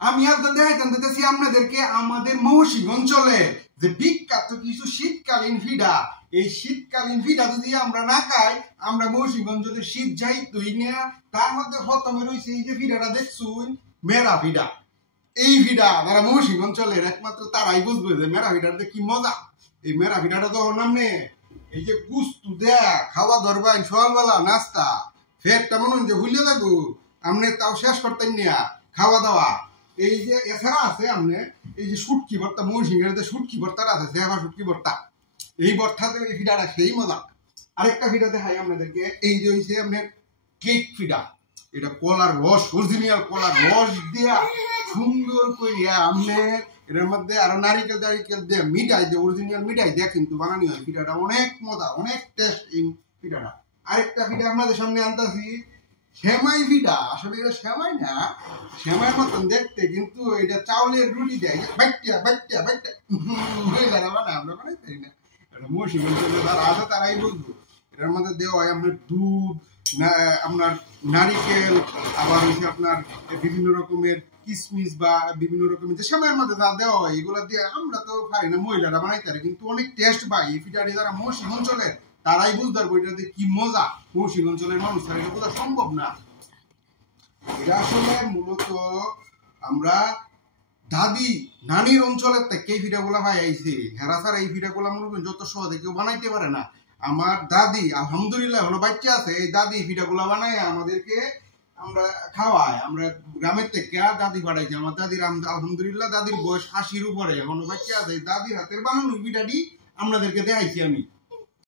আমি আজকে দেখাইতাম দিতেছি আপনাদেরকে আমাদের মৌসিক অঞ্চলে যে বিখ্যাত কিছু শীতকালীন পিঠা। এই শীতকালীন পিঠা যদি আমরা না খাই, আমরা মৌসিক অঞ্চলে শীত যাইতই না। তার মধ্যে প্রথমে রয়েছে এই যে পিঠাটা দেখছুন, মেরা পিঠা। এই পিঠা যারা মৌসিক অঞ্চলের একমাত্র তারাই বুঝবে যে মেরা পিঠাটা কি মজা। এই মেরা পিঠাটা তো নামনে এই যে গুস্তু দেয়া খাওয়া ধরবেন সকালবেলা নাস্তা, ফেরটা মনে হয় যে ভুলিয়ে থাকবো আপনি তাও শেষ করতেন না খাওয়া দাওয়া। এই যে এছাড়া আছে আপনি এই যে শুটকি ভর্তা, মৌসিংহের যে শুটকি ভর্তাটা আছে সেবা শুটকি ভর্তা, এই ভর্তাতে এই পিঠাটা সেই মজা। আরেকটা পিঠা দেখাই আপনাদেরকে, এই যে হইছে আপনার কেক পিঠা। এটা কলার রস, অরিজিনাল কলার রস দিয়া সুন্দর করিয়া আপনার এটার মধ্যে আরো নারিকেল টারিকেল দিয়ে মিঠাই দিয়ে অরিজিনাল মিঠাই দিয়ে কিন্তু বানানি হয়। পিঠাটা অনেক মজা, অনেক টেস্ট এই পিঠাটা। আরেকটা পিঠা আপনাদের সামনে আনতাছি, সেমাই পিঠা। আসলে এটা সেমাই না, সেমাইয়ের মতন দেখতে, কিন্তু এটা চাউলের রুটি দেয় বাইটা বাইটা বাইটা বানায়, আমরা বানাইতে না। এটা মৌসুমী অঞ্চলে যারা আছে তারাই বুঝবো। এটার মধ্যে দেওয়া হয় আপনার দুধ, আপনার নারিকেল, আবার হচ্ছে আপনার বিভিন্ন রকমের কিশমিশ বা বিভিন্ন রকমের যে সেমাইয়ের মধ্যে যা দেওয়া হয় এগুলা দিয়ে আমরা তো পারি না, মহিলারা বানাইতে পারে, কিন্তু অনেক টেস্ট পাই এই পিঠাটি। যারা মৌসুমী অঞ্চলের তারাই বুঝতে পারবো এটাতে কি মজা। মৌসুমী অঞ্চলের মানুষ তারা এটা বোঝা সম্ভব না। এটা আসলে মূলত আমরা দাদি নানির অঞ্চলের থেকে এই পিঠাগুলা ভাই আইছে। হেরা ছাড়া এই পিঠাগুলা মনে করেন যত সহজে কেউ বানাইতে পারে না। আমার দাদি আলহামদুলিল্লাহ হলো বাচ্চা আছে, এই দাদি পিঠাগুলা বানায় আমাদেরকে আমরা খাওয়াই। আমরা গ্রামের থেকে দাদি পাঠাইছি। আমার দাদির আলহামদুলিল্লাহ দাদির বয়স 80-র উপরে, এখনো বাচ্চা আছে। দাদির হাতের বানানো পিঠাটি আপনাদেরকে দেখাইছি আমি।